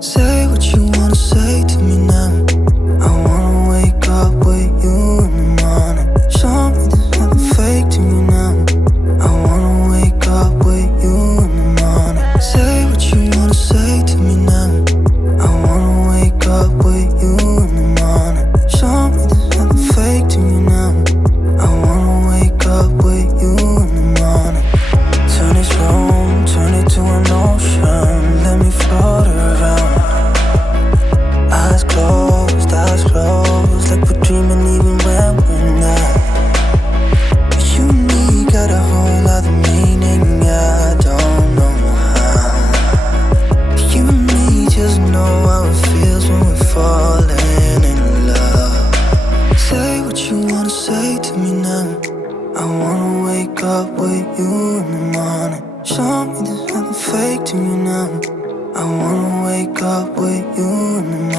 Say what you wanna say to me now. I wanna wake up with you in the morning. Show me there's nothing fake to me now. I wanna wake up with you in the morning. Say what you wanna say to me now. I wanna wake up with you in the morning. Show me there's nothing fake to me now. I wanna wake up with you in the morning. Turn this room, turn it to an ocean. Let me float around. Eyes closed, like we're dreaming even when we're not. You and me got a whole other meaning, I don't know how. You and me just know how it feels when we're falling in love. Say what you wanna say to me now. I wanna wake up with you in the morning. Show me there's nothing fake to me now. I wanna wake up with you in the morning.